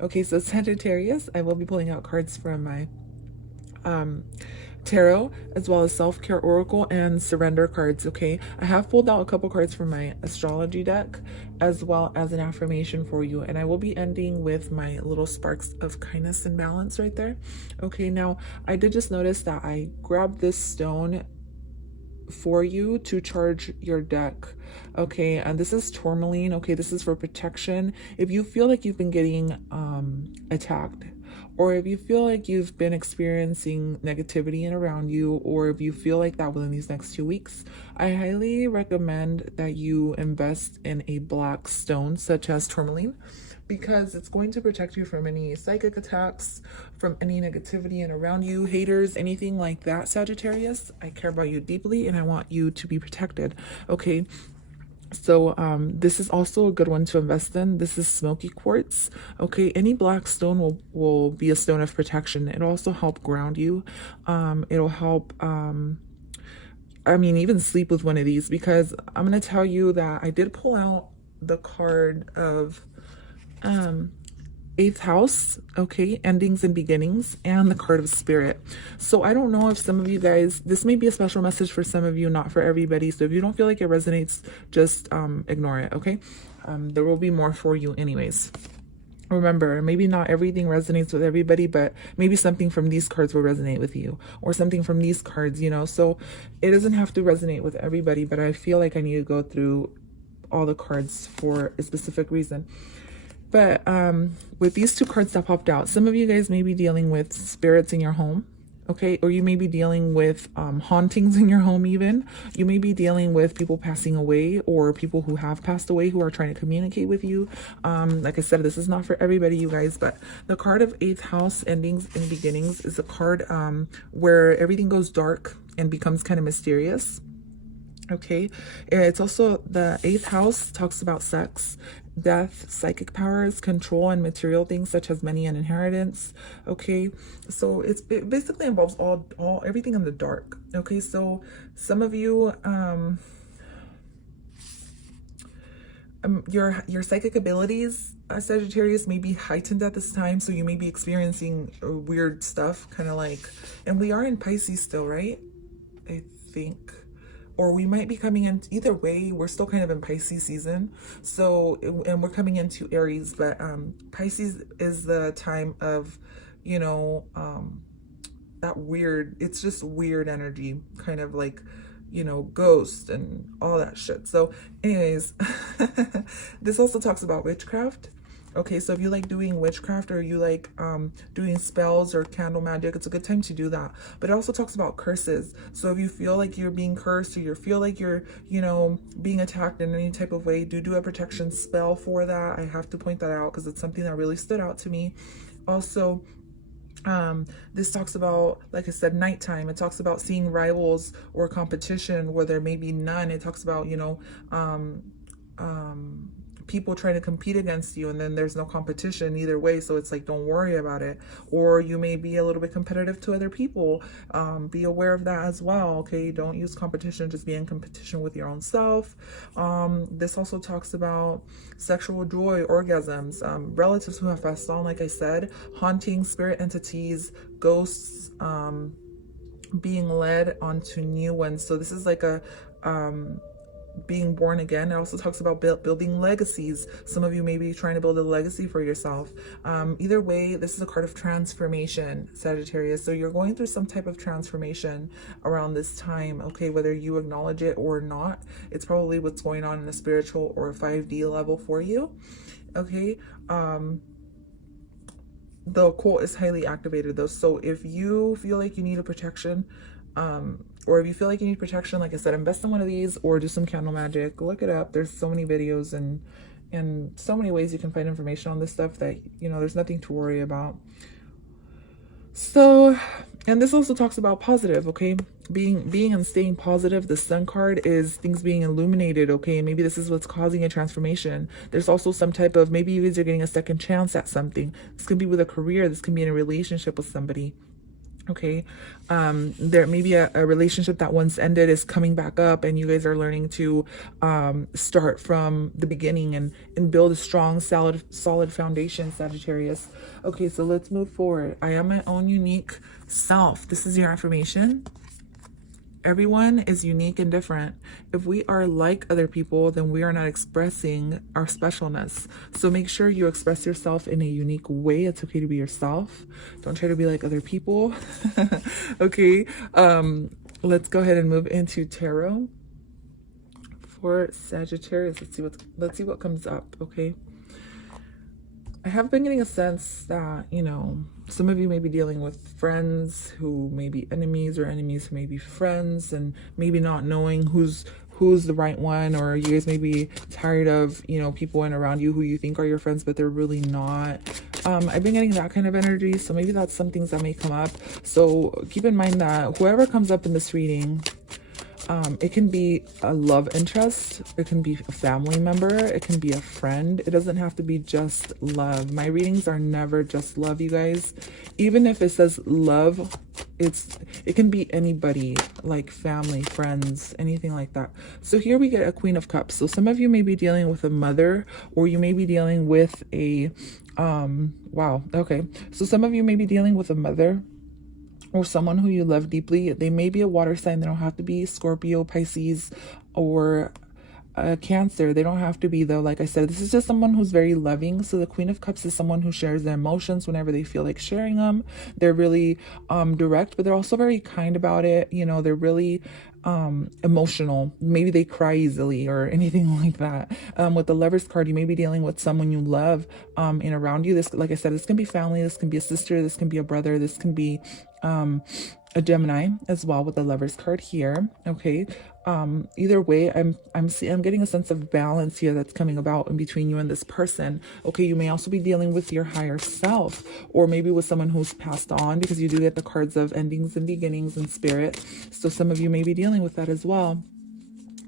Okay, so Sagittarius, I will be pulling out cards from my tarot, as well as self-care oracle and surrender cards. Okay, I have pulled out a couple cards from my astrology deck, as well as an affirmation for you, and I will be ending with my little sparks of kindness and balance right there. Okay, now I did just notice that I grabbed this stone for you to charge your deck. Okay, and this is tourmaline. Okay, this is for protection. If you feel like you've been getting attacked, or if you feel like you've been experiencing negativity in around you, or if you feel like that within these next 2 weeks, I highly recommend that you invest in a black stone such as tourmaline, because it's going to protect you from any psychic attacks, from any negativity and around you, haters, anything like that. Sagittarius, I care about you deeply and I want you to be protected. Okay, so this is also a good one to invest in. This is smoky quartz. Okay, any black stone will be a stone of protection. It'll also help ground you. It'll help I mean, even sleep with one of these, because I'm going to tell you that I did pull out the card of 8th house, okay, endings and beginnings, and the card of spirit. So I don't know if some of you guys, this may be a special message for some of you, not for everybody. So if you don't feel like it resonates, just ignore it, okay? There will be more for you anyways. Remember, maybe not everything resonates with everybody, but maybe something from these cards will resonate with you, or something from these cards, you know? So it doesn't have to resonate with everybody, but I feel like I need to go through all the cards for a specific reason. But with these 2 cards that popped out, some of you guys may be dealing with spirits in your home, okay? Or you may be dealing with hauntings in your home even. You may be dealing with people passing away, or people who have passed away who are trying to communicate with you. Like I said, this is not for everybody, you guys, but the card of 8th house, endings and beginnings, is a card where everything goes dark and becomes kind of mysterious. Okay, it's also the 8th house talks about sex, death, psychic powers, control, and material things such as money and inheritance. Okay, so it basically involves all everything in the dark. Okay, so some of you your psychic abilities, Sagittarius, may be heightened at this time, so you may be experiencing weird stuff, kind of like, and we are in Pisces still, right? I think. Or we might be coming in, either way, we're still kind of in Pisces season. So, and we're coming into Aries, but Pisces is the time of, you know, that weird, it's just weird energy, kind of like, you know, ghost and all that shit. So anyways, this also talks about witchcraft. Okay, so if you like doing witchcraft, or you like doing spells or candle magic, it's a good time to do that. But it also talks about curses. So if you feel like you're being cursed, or you feel like you're, you know, being attacked in any type of way, do a protection spell for that. I have to point that out because it's something that really stood out to me. Also, this talks about, like I said, nighttime. It talks about seeing rivals or competition where there may be none. It talks about, you know, people trying to compete against you, and then there's no competition either way, so it's like, don't worry about it. Or you may be a little bit competitive to other people. Be aware of that as well. Okay, don't use competition, just be in competition with your own self. This also talks about sexual joy, orgasms, relatives who have passed on, like I said, haunting, spirit entities, ghosts, being led onto new ones. So this is like a being born again. It also talks about building legacies. Some of you may be trying to build a legacy for yourself. Either way, this is a card of transformation, Sagittarius. So you're going through some type of transformation around this time, okay? Whether you acknowledge it or not, it's probably what's going on in a spiritual or a 5D level for you, okay? The occult is highly activated though. So if you feel like you need a protection, or if you feel like you need protection, like I said, invest in one of these or do some candle magic. Look it up. There's so many videos and so many ways you can find information on this stuff that, you know, there's nothing to worry about. So, and this also talks about positive, okay? Being and staying positive. The Sun card is things being illuminated, okay? Maybe this is what's causing a transformation. There's also some type of, maybe you guys are getting a second chance at something. This could be with a career. This can be in a relationship with somebody. Okay, there may be a relationship that once ended is coming back up, and you guys are learning to start from the beginning and build a strong, solid foundation, Sagittarius. Okay, so let's move forward. I am my own unique self. This is your affirmation. Everyone is unique and different. If we are like other people, then we are not expressing our specialness. So make sure you express yourself in a unique way. It's okay to be yourself. Don't try to be like other people. Okay. Let's go ahead and move into tarot for Sagittarius. Let's see what comes up. Okay. I have been getting a sense that, you know, some of you may be dealing with friends who may be enemies, or enemies who may be friends, and maybe not knowing who's the right one, or you guys may be tired of, you know, people in around you who you think are your friends, but they're really not. I've been getting that kind of energy, so maybe that's some things that may come up. So keep in mind that whoever comes up in this reading, it can be a love interest, it can be a family member, it can be a friend. It doesn't have to be just love. My readings are never just love, you guys. Even if it says love, it can be anybody, like family, friends, anything like that. So here we get a Queen of Cups. So some of you may be dealing with a mother, or you may be dealing with a wow, okay. So some of you may be dealing with a mother, or someone who you love deeply. They may be a water sign. They don't have to be Scorpio, Pisces, or Cancer. They don't have to be, though. Like I said, this is just someone who's very loving. So the Queen of Cups is someone who shares their emotions whenever they feel like sharing them. They're really direct, but they're also very kind about it. You know, they're really emotional. Maybe they cry easily or anything like that. With the Lovers card, you may be dealing with someone you love and around you. This, like I said, this can be family, this can be a sister, this can be a brother, this can be a Gemini as well, with the Lovers card here. Okay. Either way, I'm getting a sense of balance here that's coming about in between you and this person. Okay, you may also be dealing with your higher self, or maybe with someone who's passed on, because you do get the cards of endings and beginnings in spirit. So some of you may be dealing with that as well.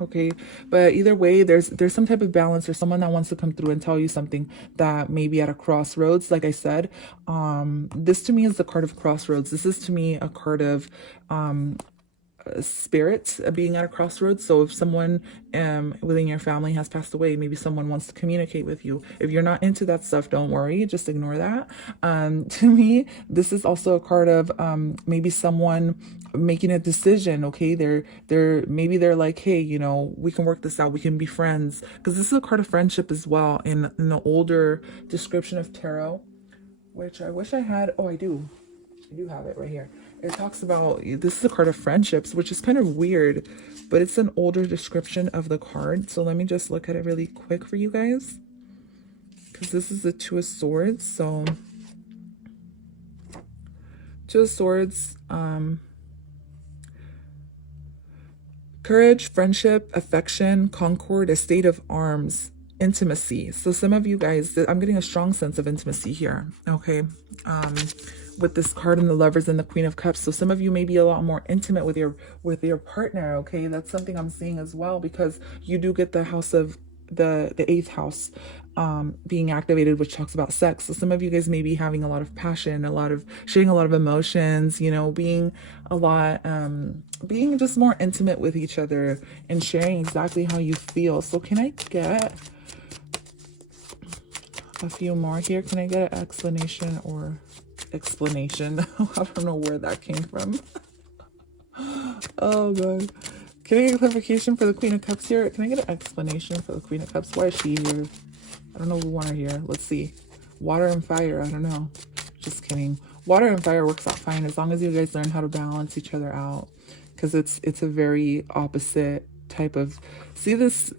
Okay, but either way, there's some type of balance, or someone that wants to come through and tell you something that may be at a crossroads. Like I said, this to me is the card of crossroads. This is to me a card of spirits being at a crossroads. So if someone within your family has passed away, maybe someone wants to communicate with you. If you're not into that stuff, don't worry, just ignore that. To me, this is also a card of maybe someone making a decision. Okay, maybe they're like, hey, you know, we can work this out, we can be friends, because this is a card of friendship as well in the older description of tarot, which I wish I had. Oh, I do have it right here. It talks about, this is a card of friendships, which is kind of weird, but it's an older description of the card. So let me just look at it really quick for you guys, because this is the Two of Swords. So Two of Swords, courage, friendship, affection, concord, a state of arms, intimacy. So some of you guys, I'm getting a strong sense of intimacy here. Okay. With this card and the Lovers and the Queen of Cups. So some of you may be a lot more intimate with your partner. Okay, that's something I'm seeing as well, because you do get the house of the eighth house being activated, which talks about sex. So some of you guys may be having a lot of passion, sharing a lot of emotions, you know, being just more intimate with each other and sharing exactly how you feel. So can I get a few more here? Can I get an explanation? I don't know where that came from. Oh god. Can I get a clarification for the Queen of Cups here? Can I get an explanation for the Queen of Cups? Why is she here? I don't know who want her here. Let's see. Water and fire. I don't know. Just kidding. Water and fire works out fine as long as you guys learn how to balance each other out, because it's a very opposite type of, see this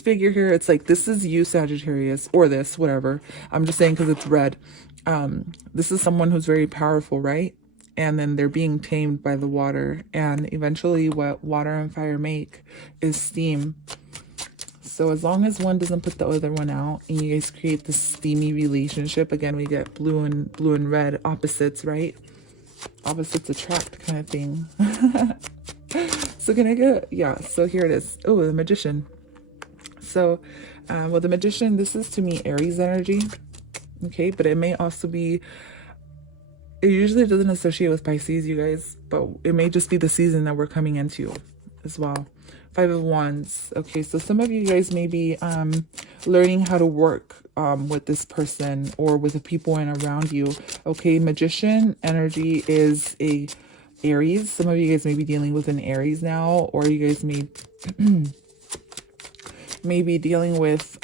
figure here. It's like, this is you, Sagittarius, or this, whatever. I'm just saying because it's red. This is someone who's very powerful, right? And then they're being tamed by the water, and eventually what water and fire make is steam. So as long as one doesn't put the other one out and you guys create this steamy relationship, again, we get blue and red, opposites, right? Opposites attract kind of thing. So can I get, yeah, so here it is. Oh, the Magician. So well, the Magician, this is to me Aries energy. Okay, but it may also be, It usually doesn't associate with Pisces, you guys, but it may just be the season that we're coming into as well. 5 of Wands. Okay, so some of you guys may be learning how to work with this person or with the people in around you. Okay, Magician energy is a Aries. Some of you guys may be dealing with an Aries now, or you guys may be dealing with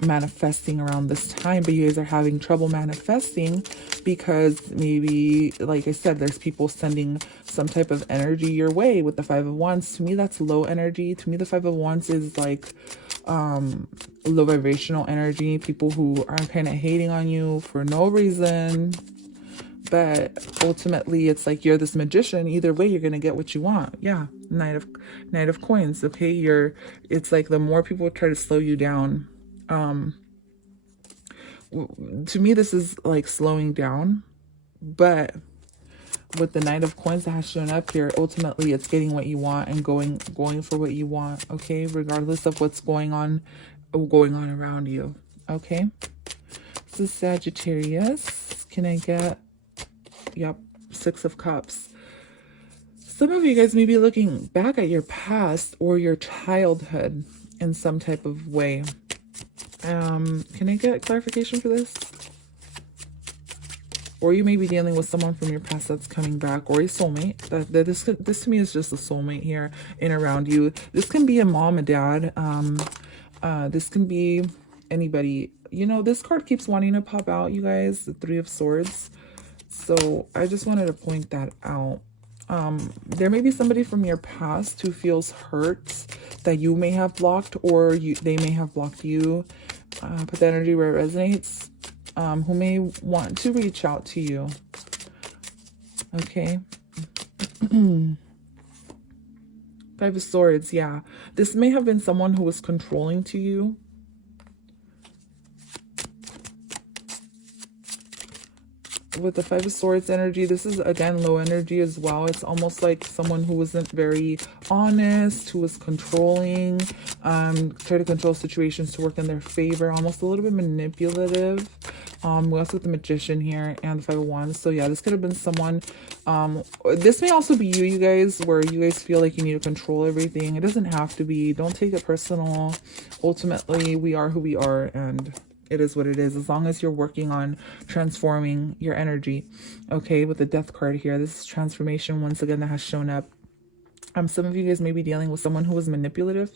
manifesting around this time, but you guys are having trouble manifesting because maybe, like I said, there's people sending some type of energy your way with the 5 of Wands. To me, that's low energy. To me, the 5 of Wands is like low vibrational energy. People who are kind of hating on you for no reason. But ultimately, it's like you're this magician. Either way, you're gonna get what you want. Yeah, Knight of Coins. Okay, it's like the more people try to slow you down. To me, this is like slowing down. But with the Knight of Coins that has shown up here, ultimately, it's getting what you want and going for what you want. Okay, regardless of what's going on around you. Okay, this is Sagittarius. Can I get? Yep, 6 of Cups. Some of you guys may be looking back at your past or your childhood in some type of way. Can I get clarification for this? Or you may be dealing with someone from your past that's coming back, or a soulmate. This to me is just a soulmate here and around you. This can be a mom and dad. This can be anybody. You know, this card keeps wanting to pop out, you guys. The 3 of Swords. So I just wanted to point that out. There may be somebody from your past who feels hurt that you may have blocked, or they may have blocked you. Put the energy where it resonates. Who may want to reach out to you. Okay. 5 of Swords, yeah. This may have been someone who was controlling to you. With the 5 of Swords energy, this is again low energy as well. It's almost like someone who wasn't very honest, who was controlling, try to control situations to work in their favor, almost a little bit manipulative. We also have the Magician here and the 5 of Wands. So yeah, this could have been someone. This may also be you guys, where you guys feel like you need to control everything. It doesn't have to be. Don't take it personal. Ultimately, we are who we are, and it is what it is, as long as you're working on transforming your energy. Okay, with the Death card here, this is transformation once again that has shown up. Some of you guys may be dealing with someone who was manipulative.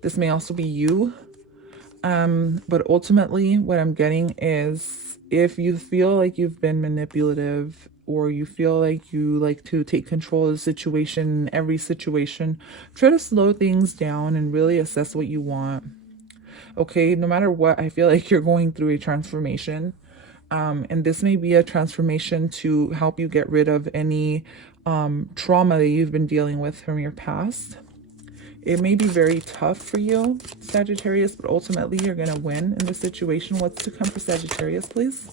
This may also be you. But ultimately, what I'm getting is, if you feel like you've been manipulative, or you feel like you like to take control of the situation, every situation, try to slow things down and really assess what you want. Okay, no matter what, I feel like you're going through a transformation. And this may be a transformation to help you get rid of any trauma that you've been dealing with from your past. It may be very tough for you, Sagittarius, but ultimately you're going to win in this situation. What's to come for Sagittarius, please?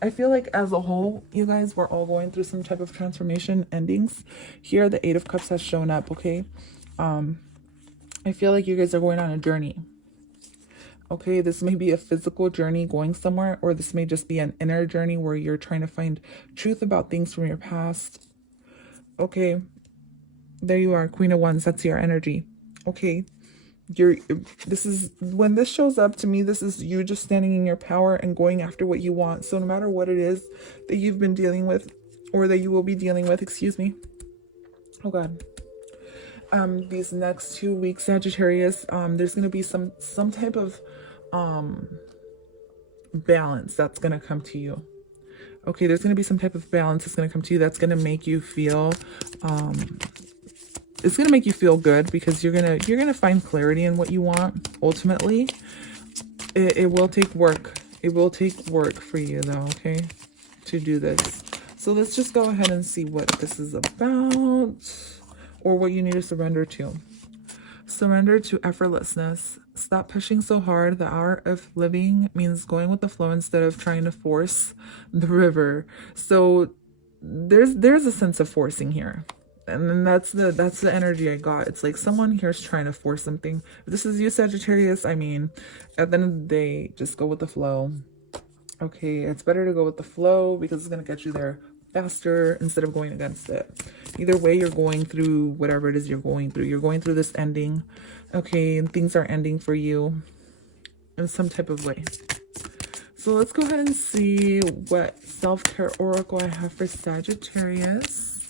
I feel like as a whole, you guys, we're all going through some type of transformation endings. Here, the 8 of Cups has shown up, okay? I feel like you guys are going on a journey. Okay, this may be a physical journey going somewhere, or this may just be an inner journey where you're trying to find truth about things from your past. Okay, there you are, Queen of Wands. That's your energy. Okay, this is, when this shows up to me, this is you just standing in your power and going after what you want. So no matter what it is that you've been dealing with, or that you will be dealing with, excuse me. Oh God. These next 2 weeks, Sagittarius, there's going to be some type of balance that's going to come to you. Okay, there's going to be some type of balance that's going to come to you that's going to make you feel it's going to make you feel good, because you're going to find clarity in what you want. Ultimately, it will take work. It will take work for you though, okay, to do this. So let's just go ahead and see what this is about, or what you need to surrender to. Surrender to effortlessness. Stop pushing so hard. The art of living means going with the flow instead of trying to force the river. So there's a sense of forcing here. And then that's the energy I got. It's like someone here is trying to force something. If this is you, Sagittarius, I mean, at the end of the day, just go with the flow. Okay, it's better to go with the flow because it's going to get you there faster instead of going against it. Either way, you're going through whatever it is you're going through. You're going through this ending, okay, and things are ending for you in some type of way. So let's go ahead and see what self-care oracle I have for Sagittarius.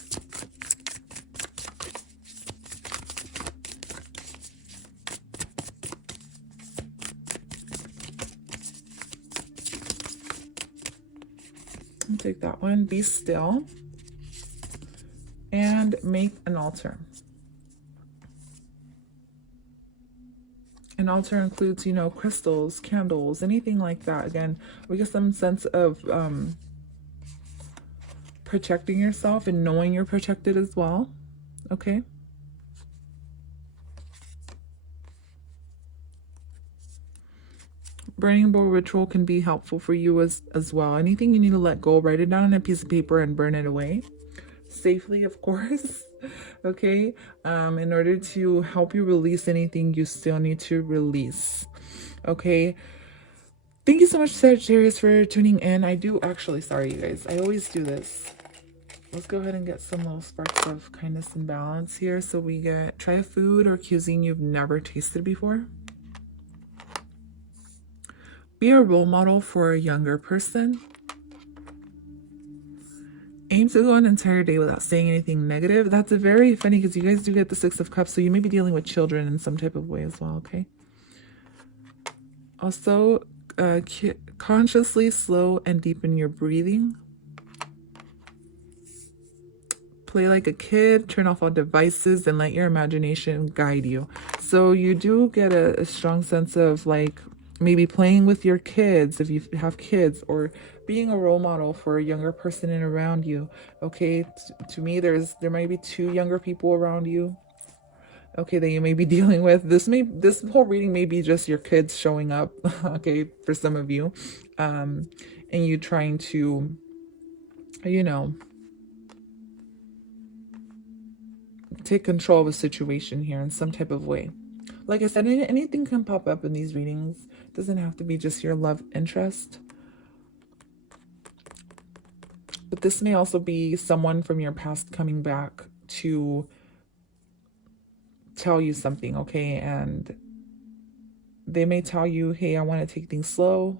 I'll take that one. Be still and make an altar. An altar includes, you know, crystals, candles, anything like that. Again, we get some sense of protecting yourself and knowing you're protected as well. Okay. Burning bowl ritual can be helpful for you as well. Anything you need to let go, write it down on a piece of paper and burn it away. Safely, of course. Okay, in order to help you release anything you still need to release. Okay, thank you so much, Sagittarius, for tuning in. I do actually, sorry you guys, I always do this. Let's go ahead and get some little sparks of kindness and balance here. So we get, try a food or cuisine you've never tasted before. Be a role model for a younger person. Aim to go an entire day without saying anything negative. That's a very funny because you guys do get the Six of Cups, so you may be dealing with children in some type of way as well, okay? Also, consciously slow and deepen your breathing. Play like a kid, turn off all devices, and let your imagination guide you. So you do get a strong sense of like maybe playing with your kids if you have kids, or being a role model for a younger person and around you. Okay, to me, there might be 2 younger people around you, okay, that you may be dealing with. This whole reading may be just your kids showing up, okay, for some of you, and you trying to, you know, take control of a situation here in some type of way. Like I said, anything can pop up in these readings. It doesn't have to be just your love interest. But this may also be someone from your past coming back to tell you something, okay? And they may tell you, hey, I want to take things slow.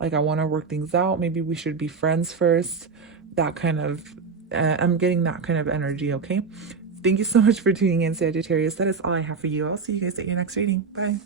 Like, I want to work things out. Maybe we should be friends first. That kind of, I'm getting that kind of energy, okay? Thank you so much for tuning in, Sagittarius. That is all I have for you. I'll see you guys at your next reading. Bye.